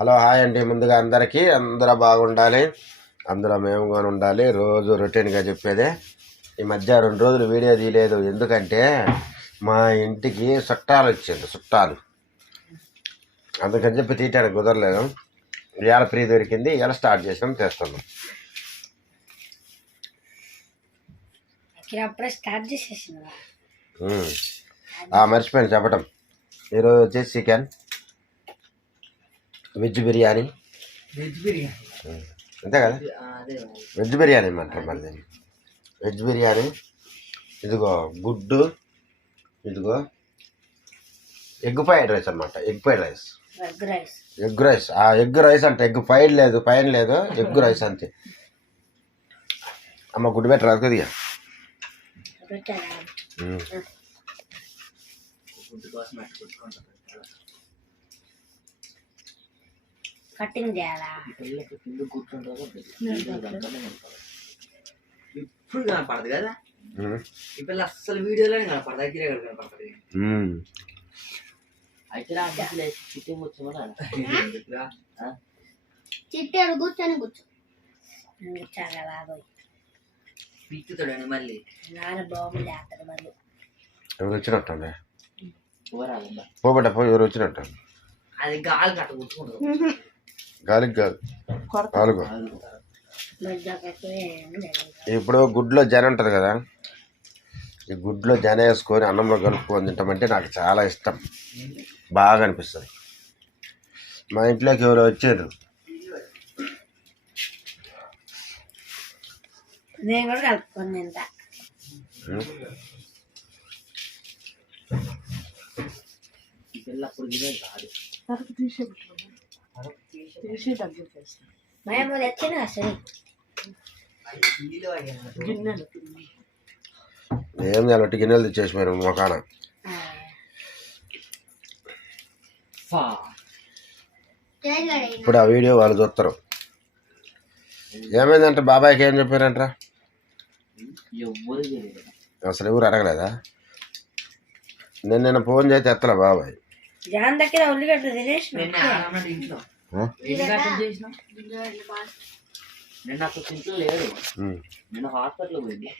Hello hi అండి. ముందుగా అందరూ బాగుండాలి, అందులో మేము కూడా ఉండాలి. రోజు రొటీన్గా చెప్పేదే. ఈ మధ్య 2 రోజులు వీడియో తీయలేదు, ఎందుకంటే మా ఇంటికి చుట్టాలు అందుకని చెప్పి తీయటానికి కుదరలేదు. ఇవాళ ఫ్రీ దొరికింది, ఇవాళ స్టార్ట్ చేసాం, చేస్తున్నాం. మర్చిపోయాను చెప్పటం. ఈరోజు వచ్చేసి చికెన్ వెజ్ బిర్యానీ అంతే కదా, వెజ్ బిర్యానీ అంటారు. మళ్ళీ వెజ్ బిర్యానీ, ఇదిగో గుడ్డు, ఇదిగో ఎగ్ ఫ్రైడ్ రైస్ అనమాట. ఎగ్ రైస్ ఎగ్ రైస్ అంటే ఎగ్ ఫ్రైడ్ లేదు, పైన లేదు, ఎగ్ రైస్ అంతే. అమ్మ గుడ్డు పెట్టరాదు కొద్దిగా. కటింగ్ చేయాలా? ఇప్పుడు కనపడదు కదా, ఈ పిల్ల అస్సలు వీడియోలో కనపడదు, దగ్గర కనపడుతుంది. అయితే చికెన్ చిట్టాడు కూర్చొని కూర్చోగా బాబోయ్ పిచ్చుతాడు మళ్ళీ. నాన్న బాబు లేస్తాడు మళ్ళీ. ఎవరు వచ్చినట్టు పోబట్ట పోయి, ఎవరు వచ్చినట్టు. అది గాలి కట్ట కూర్చుకుంటుంది. గాలికి కాదు, కాలుగో. ఇప్పుడు గుడ్లో జన ఉంటుంది కదా, ఈ గుడ్లో జన వేసుకొని అన్నంలో కలుపుకొని తింటామంటే నాకు చాలా ఇష్టం, బాగా అనిపిస్తుంది. మా ఇంట్లోకి ఎవరు వచ్చారు, నేను కూడా కలుపుకొని తింటా. మేము తెచ్చిన అసలు ఏం చేయాలి, గిన్నెలు తెచ్చేసి మీరు మొకాన. ఇప్పుడు ఆ వీడియో వాళ్ళు చూస్తారు. ఏమైందంటే బాబాయ్కి ఏం చెప్పారంటరా? అసలు ఎవరు అడగలేదా? నిన్న ఫోన్ చేస్తే ఎత్తలే బాబాయ్. జాన్ దగ్గర ఉల్లిగడ్డ తినేసి ఇంట్లో నిన్న అసలు ఇంట్లో లేడు, నిన్న హాస్పిటల్ పోయింది.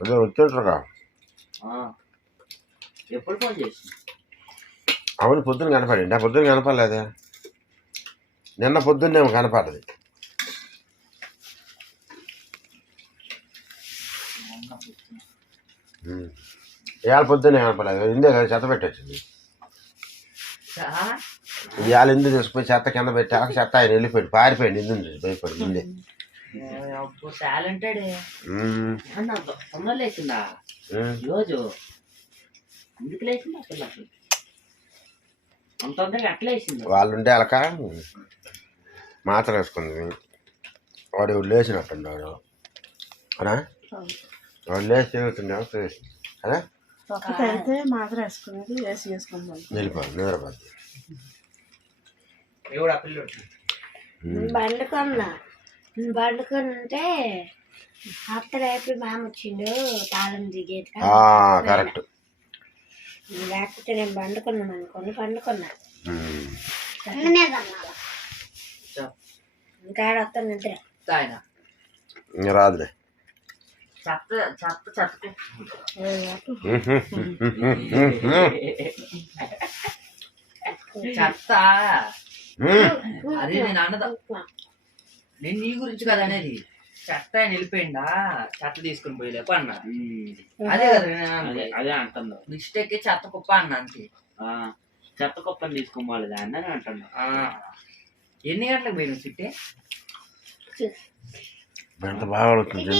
అదే వచ్చేట్రా. ఎప్పుడు ఫోన్ చేసి? అవును, పొద్దున్న కనపడింది. పొద్దున్న కనపడలేదే, నిన్న పొద్దున్నేమో కనపడదు. ఇవాళ పొద్దున్నే కనపడలేదు. ఇందే కదా చెత్త పెట్టొచ్చింది. ఇవాళ ఇందు తీసుకుపోయి చెత్త కింద పెట్టి ఆ చెత్త ఆయన వెళ్ళిపోయాడు, పారిపోయాడు. ఇందు భయపడి ముందే. టాలెంటెడ్. తొందర లేచిందా రోజు? ఎందుకు లేచిందా పిల్లకి అంత తొందరగా? అట్లా వేసింది. వాళ్ళు ఉంటే అలక మాత్ర వేసుకుంది. వాడు లేచినట్టున్నాడు అనా, వాడు లేచి తిరుగుతుండే అదే వెళ్ళిపోయి నిద్రపోద్ది. బండుకొని ఉంటే ఆఫ్టర్ అయిపోయి మామ వచ్చిండు తాళం దిగేది. కరెక్ట్. లేకపోతే నేను పండుకున్నాను అనుకోని పండుకున్నా. ఇంకా వస్తాను నిద్ర రాదులే. చెత్త చెత్త చెత్త చెత్త అదే నేను అన్నదా, నేను నీ గురించి కదా అనేది. చెత్త ఆయన వెళ్ళిపోయిందా, చెత్త తీసుకుని పోయలేపు అన్నా. అదే కదా అదే అంటున్నా. మిస్టేక్ చెత్త కుప్ప అన్న అంతే. చెత్త కుప్పని తీసుకోవాలి అన్న అంటున్నా. ఎన్ని గంటలకు పోయిన సిట్టే? ఎంత బాగా అవుతుంది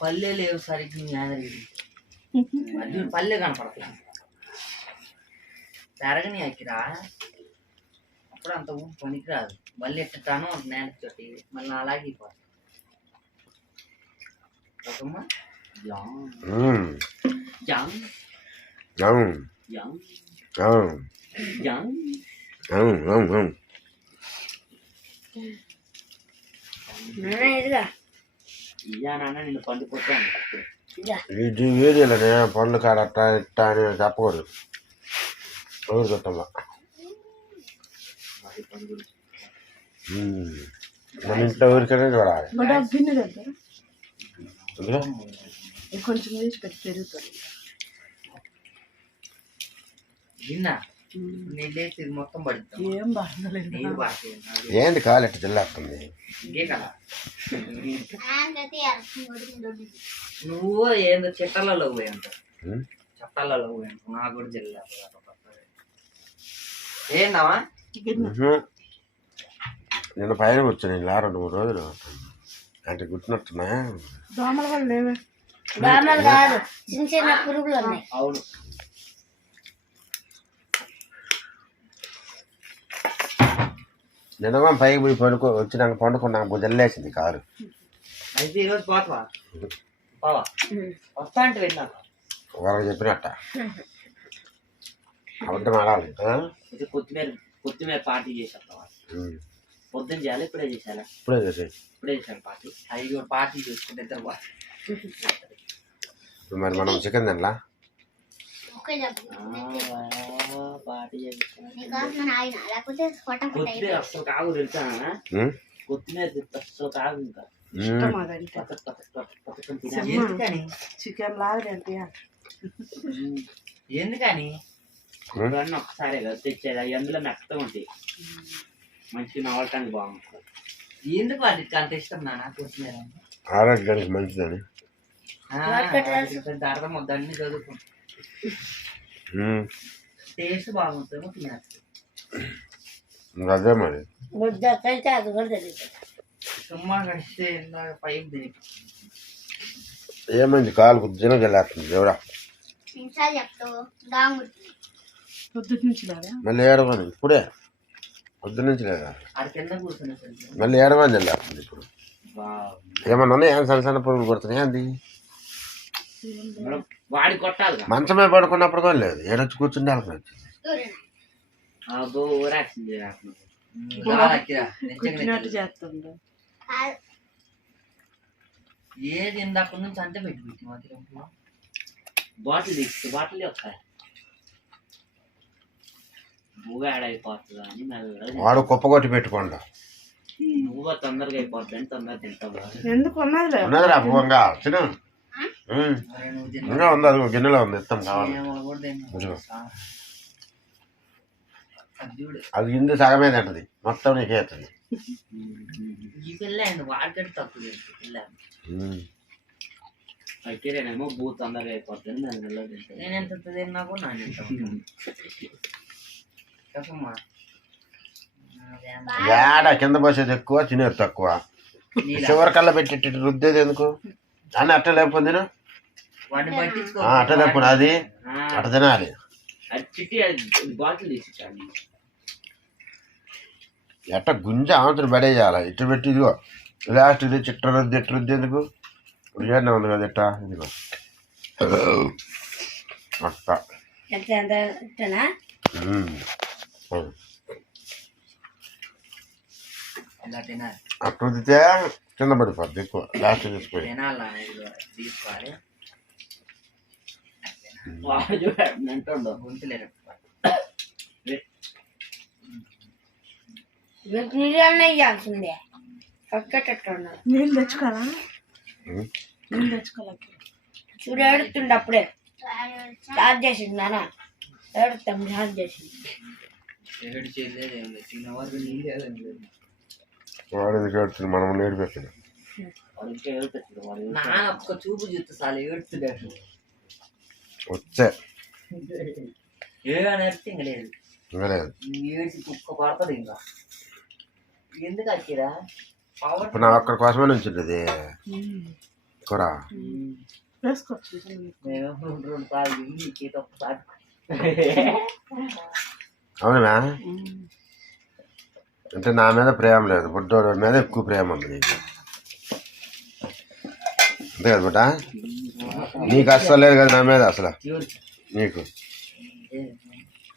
పల్లె లేవు సరిగ్గా, పల్లె కనపడతా పెరగని అక్కిరా. అప్పుడు అంత ఊపు పనికిరాదు. మళ్ళీ ఎట్టాను నేల తోటి మళ్ళీ అలాగే ఇయ్యా నాన్న నిన్ను పండుకొచ్చాను. ఇది వీడియోలోనే పండ్లు కాడ అట్టా ఇట్టా అని చెప్పకూడదు. ఊరు చుట్టంలో మన ఇంట్లో ఊరికనే చూడాలి. అందులో కొంచెం వేసి పెట్టి పెరుగుతుంది. నిన్న నీళ్ళేసి మొత్తం పడుతుంది. ఏం బాగలేదు. నీళ్ళు పడుతుంది. ఏంది కాలు ఎట్ట జిల్లేస్తుంది? ఇంకే కదా నువ్వు ఏందో చెట్టాలలో పోయి అంటావు. చట్టాలలో పోయి అంటావు. నాకు కూడా జిల్లా ఏందావా నిన్న పైన కూర్చొని ఇలా 2-3 రోజులు అంటే గుర్తున్నట్టున్నా. దోమలు కూడా లేవే. బామలు కాదు, చిన్న చిన్న పురుగులు ఉన్నాయి. అవును. నిన్న పైకి పోయి వచ్చినాక పండుకున్నాక జల్లేసింది కారు. అయితే ఈరోజు పోతావా? పోవా? వస్తా అంటే వెళ్ళాక వాళ్ళకి చెప్పినట్ట అబద్ధం ఆడాలి. ఇది కొత్తిమీర పార్టీ చేసేస్తావా? పొద్దున్న చేయాలి, ఇప్పుడే చేసేయాలా? ఇప్పుడే చేసి ఇప్పుడే చేశాను పార్టీ. అవి కూడా పార్టీ చేసుకుంటే ఇద్దరు మరి మనం చికెన్ తినలా? పార్టీ కొత్తిమీర అసలు కాగు తెలుసా? కొత్తిమీర అసలు కాగు. ఇంకా ఎందుకని చికెన్ లాగా ఎందుకని ఇవన్నీ ఒకసారి తెచ్చేది. అవి అందులో మెత్తగా ఉంటాయి, మంచిగా నవ్వటానికి బాగుంటుంది. ఎందుకు వాటికి అంత ఇష్టం నాన్న కొత్తిమీర? ఆరోగ్యానికి మంచిదని అర్థం వద్దని చదువుకుంటా. టేస్ట్ బాగుంటుంది. అదే మరి గుడ్డకైతే అది కూడా తెలియదు. సుమ్మా కడిస్తే పైపు తిని ఏమైంది? కాలు కొద్దిగా జల్లేస్తుంది ఎవరా? పొద్దుటి నుంచి లేదా? మళ్ళీ ఏడవని ఇప్పుడే పొద్దున్న నుంచి లేదా? అది కింద కూర్చున్నా మళ్ళీ ఏడవని జల్లేస్తుంది ఇప్పుడు. ఏమన్నా ఉన్నాయి? ఏం సన్న సన్న పురుగులు కొడుతున్నాయి. అంది వాడి కొట్టాలి. మంచమే పడుకున్నప్పుడు కూడా లేదు, ఏడొచ్చి కూర్చుండాలి. చేస్తుండే ఏది ఇందాక నుంచి అంతే పెట్టి బాటిల్ తీస్తే బాటిల్ వస్తాయి. నువ్వు యాడ్ అయిపోతుంది అని వాడు కుప్ప కొట్టి పెట్టుకోండి. నువ్వు తొందరగా అయిపోతుంది అని తొందరగా తింటావు. ఎందుకు ఉన్నది ఉన్నదిరా పువ్వంగా చిన్న ఇంకా ఉంది. అది గిన్నెలో ఉంది, ఇస్తాం కావాలి. అది ఇందు సగమే తింటది, మొత్తం నీకే అవుతుంది. వాడికంటే తక్కువ అయితేనేమో బూ తొందరగా అయిపోతుంది. నేను ఎంత తిన్నా కూడా నాన్న ఏడ కింద పోసేది ఎక్కువ, తినేది తక్కువ. చివరి కల్లా పెట్టి రుద్దేది ఎందుకు అని అట్ట లేకపోతే వాడిని పట్టించుకో. అట్ట లేకపోతే అది అట్ట తినాలి. చిట్టి బాటిల్ తీసిచ్చాను. ఎట్ట గుంజ ఆమెతో పడేయాలి. ఇట్టు పెట్టి ఇదిగో లాస్ట్ ఇది చిట్ట రుద్ది ఇట్టు రుద్ది ఎందుకు? ఇప్పుడు ఏదైనా ఉంది కదా ఇట్ట ఇదిగో అట్ట అట్ట రుద్దితే కింద పడిపోద్ది ఎక్కువ. లాస్ట్ తీసుకోవాలి. తీసుకోవాలి. గుంతులేరు ఇవ్వాల్సిందే. పక్కటట్టు నీళ్ళు తెచ్చుకోవాలా? నీళ్ళు తెచ్చుకోవాలి. చూడు ఏడుతుండే అప్పుడే స్టార్ట్ చేసింది నాన్న. ఏడుస్తాం స్టార్ట్ చేసింది. ఏడు చేయలేదు, తిన్న వరకు నీళ్ళు వాడు ఎందుకు ఏడుతుంది? మనం నీరు పెట్టాడు. నాన్న ఒక్క చూపు చూస్తే చాలు ఏడుతున్నాడు. వచ్చే ఏమైనా ఏడితే ఇంక లేదు. ఇంకా లేదు. ఏడిసి కుక్క పడుతుంది. ఇంకా ఎందుకు వచ్చిరా? ఇప్పుడు నా ఒక్కడి కోసమే నుంచి ఉంటుంది కూర. వేసుకోవచ్చు. మేము 2 సార్లు నీకేదో ఒకసారి. అవునా? అంటే నా మీద ప్రేమ లేదు, బుడ్డోడు మీద ఎక్కువ ప్రేమ ఉంది నీకు. అంతే కదా బుడ్డ? నీకు అస్సలు లేదు కదా నా మీద అసలు. నీకు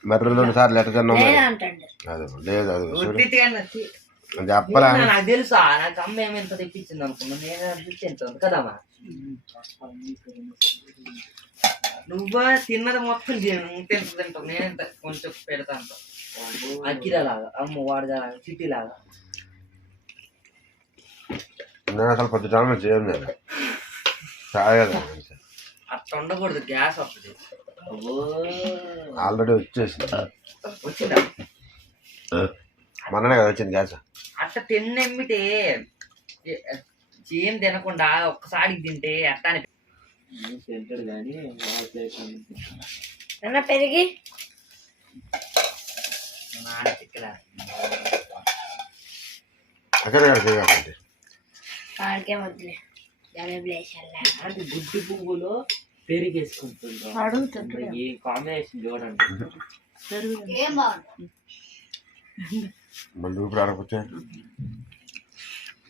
మరి 2 సార్లు ఎట్ట తిన్నావు? అది లేదు, అది చెప్పరా నాకు తెలుసా, నాకు అమ్మ ఏమి ఎంత తెప్పించింది అనుకున్నా, నేను అనిపించి ఎంత ఉంది కదమ్మా. నువ్వు తిన్నది మొత్తం తింటావు, నేను కొంచెం పెడతా అంటావు. అక్కిరలాగా అమ్మ వాడిదాలాగా చిట్టిలాగా. నేను అసలు 10 సార్లు చేయం నేను తాగేది అట్లా ఉండకూడదు, గ్యాస్ వస్తుంది. ఆల్రెడీ వచ్చేసింది. వచ్చిందా? మొన్ననే కదా వచ్చింది గ్యాస్. అట్లా తిన్నెమ్మితే ఏం తినకుండా ఒక్కసారికి తింటే అట్లా అని అన్న పెరిగి అక్కడ చేయాలంటే ఆడికే వద్దులే జలబిలేసల్లా. అంటే గుడ్డి పువ్వులో పెరిగేసుకుంటుంది. ఈ కాంబినేషన్ చూడండి. ఏం బాగుంది మళ్ళీ ఊపిరి ఆడకపోతే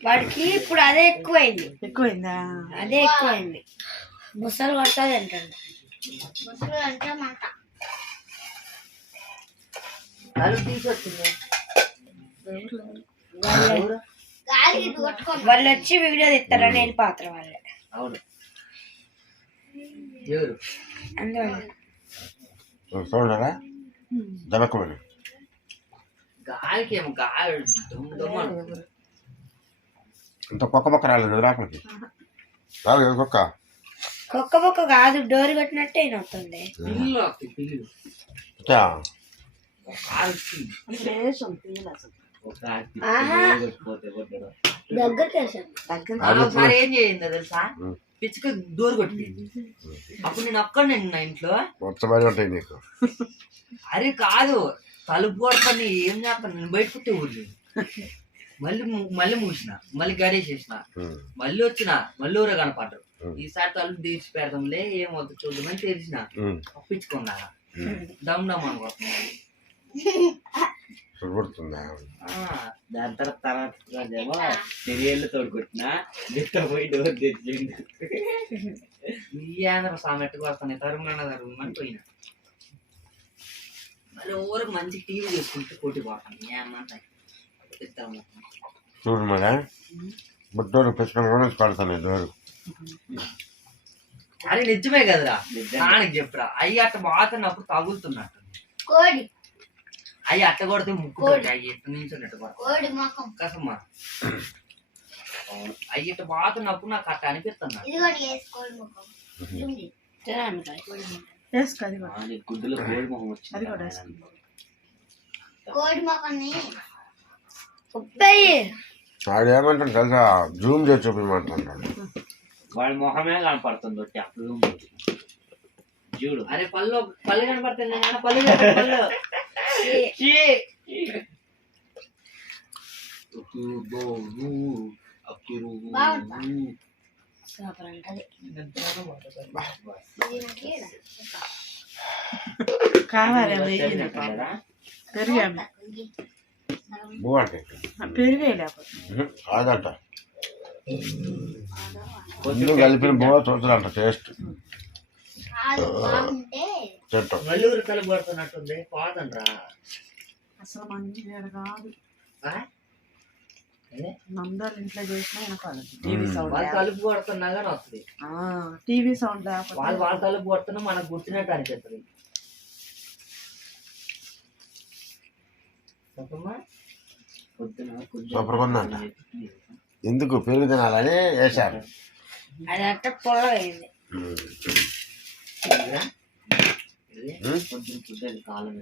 వాడికి ఇప్పుడు అదే ఎక్కువైంది. ఎక్కువైందా? అదే ఎక్కువైంది. ముసలు కొట్టదు అంటాడు. వాళ్ళు తీసుకొచ్చింది. వాళ్ళు వచ్చి వీడియో తీస్తారని వెళ్ళిపోతారు వాళ్ళే. అవును, ఎవరు అందువల్ల చూడరా దబక్కమని గాలికి ఏమో గాలి దుమ్ము. ఇంత కుక్క రాలేదు లోపలికి రాలేదు కుక్క. కుక్క బొక్క కాదు, డోర్ కొట్టినట్టే అవుతుంది. పిల్లు పిల్లు లేచం తీయలే అసలు. ఒకసారి ఏం చేయిందో తెలుసా, పిచ్చుక డోర్ కొట్టింది. అప్పుడు నేను ఒక్కడే నా ఇంట్లో. మొత్తమని ఉంటాయి నీకు. అరే కాదు, తలుపు కొడతాను, ఏం చేస్తాను, నేను బయట పుట్టే ఊర్లు. మళ్ళీ మళ్ళీ మూసిన, మళ్ళీ గడేసేసిన, మళ్ళీ వచ్చిన, మళ్ళీ ఊరే కనపడ్డారు. ఈసారి తలుపు తీసి పెడదాంలే, ఏం వద్దు చూద్దామని తెరిచిన. పిచ్చుకున్నా దమ్ దమ్ అనుకుంటున్నాను. దాని తర్వాత నేను తోడుకొట్టిన పోయి డోర్ తెచ్చింది. ఈ ఆంధ్ర సామెట్టుకు వస్తాను, తరుమన తరుమని పోయినా. మళ్ళీ ఊరికి మంచి టీవీ చేసుకుంటే పోటీ పోతాను. ఏమంటే చూడు మరి డోరు పెట్టుకుని పడతాను డోరు. అది నిజమే కదరా, నాన్నకి చెప్పురా. అయ్యి అట్ట బాగుతున్నప్పుడు తగులుతున్నట్టు. అయ్యి అట్ట కొడితే ముక్కు అయ్యి ఎట్టు నించున్నట్టు కసమ్మా. అయ్యి ఇట్ట బాగుతున్నప్పుడు నాకు అట్ట అనిపిస్తున్నా. గుడ్డులో కోడి మొహం వచ్చింది. వాడు ఏమంటాడు తెలుసా, జూమ్ చేసి చూపించమంటాడు. వాడి మొహమే కనపడుతుంది అప్పుడు చూడు. అరే పళ్ళు పళ్ళు కనపడుతుంది, పళ్ళు పళ్ళు. కావాలి పెరిగా బాగుంటాయి పెరిగే లేకపోతే కాదంట ముందు కలిపిన బాగా చూడాలంట టేస్ట్. చెట్టు మల్లూరు తలుపు పడుతున్నట్టుంది, పోదండ్రా అసలు మంచి కాదు. నందరు ఇంట్లో చేసినా వెనకాలి టీవీ సౌండ్. వాళ్ళు తలుపు కొడుతున్నా కానీ వస్తుంది. టీవీ సౌండ్ వాళ్ళ తలుపు కొడుతున్నా మనకు గుర్తున్నట్టు అనిపిస్తుంది. సూపర్ ఉందంట. ఎందుకు పెరుగు తినాలని వేశారు. అది అట్ట పొల్లగైంది. కాలం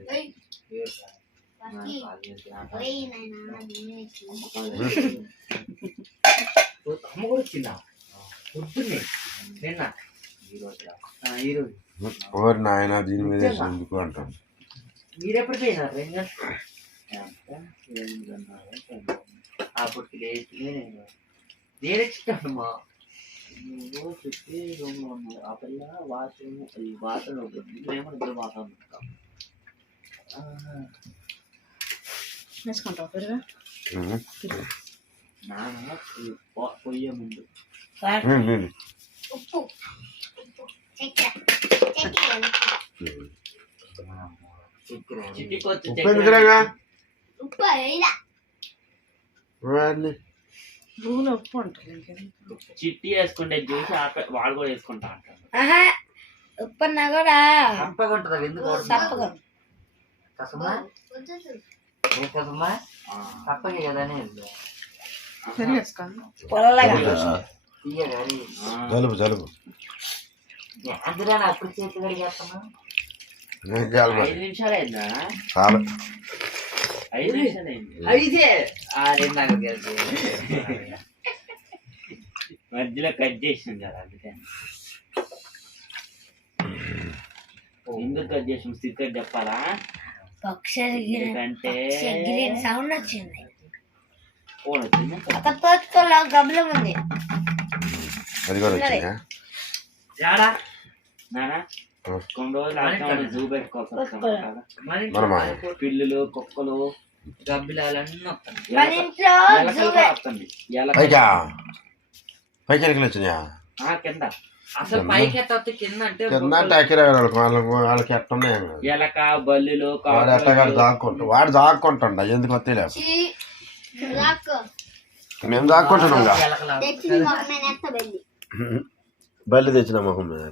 అమ్మ కూడా వచ్చిందా పొద్దున్నే నిన్న ఈరోజు. ఓరి నాయన దీని మీద ఎందుకు అంటాను. మీరెప్పుడు పోయినారు? అప్పటికి లేచి నేనే చిట్టమ్మా నువ్వు చుట్టి రూమ్ లో ఉన్నావు. ఆ పిల్ల వాష్రూమ్ బాత్రూమ్ ఉంటుంది, మేము ఇద్దరు బాత్రూమ్ ఉంటాం. వేసుకుంటావు పెరుగా నాన్న పొయ్యే ముందు ఉప్పు ఉప్పు ఎందుకురా వాడిని భూమిలో ఉప్పు ఉంటుంది ఇంకేం. చిట్టి వేసుకుంటే చూసి వాడు కూడా వేసుకుంటా అంటారు. ఆహా ఉప్పన్నా కూడా చప్పగా ఉంటుంది ఎందుకు తప్పగా కసమా ఏ కసమా తప్పగే కదా పెరిగేసుకోండి. పొల్లగా తీయ కానీ జలుబు జలుబు అందులో అప్పుడు చేతి కడిగేస్తాను ఏం చేయాలి మరి? 5 నిమిషాలు అయిందా? చాలు 5 నిమిషాలు అయింది. అయితే నాకు తెలిసి మధ్యలో కట్ చేసింది కదా అందుకే. ఎందుకు కట్ చేసాం సీక్రెట్ చెప్పాలా? పక్షి ఎందుకంటే సౌండ్ వచ్చింది. ఫోన్ వచ్చింది. అక్కడ తోచుకోలే గబ్బలం ఉంది. అది కూడా వచ్చిందా? యాడా నానా కొన్ని రోజులు అర్థం జూ పెట్టుకోవచ్చు. మనమా? పిల్లులు కుక్కలు గబ్బిలాలన్నీ వస్తాయి మన ఇంట్లో వస్తుంది. పైకా పైకి ఎక్కడికి వచ్చినాయా? కింద అసలు పైకి ఎత్తే కింద అంటే కింద అంటే ఎక్కడే వాళ్ళకి ఎట్ట ఉన్నాయి ఎలక బల్లులు వాడు ఎట్టగాడు దాక్కుంటా వాడు దాక్కుంటుండ ఎందుకు వస్తే లేవు మేము దాక్కుంటున్నాం బల్లి తెచ్చిన మొహం మీద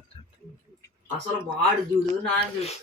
అసలు వాడు చూడు నాన్న చూడు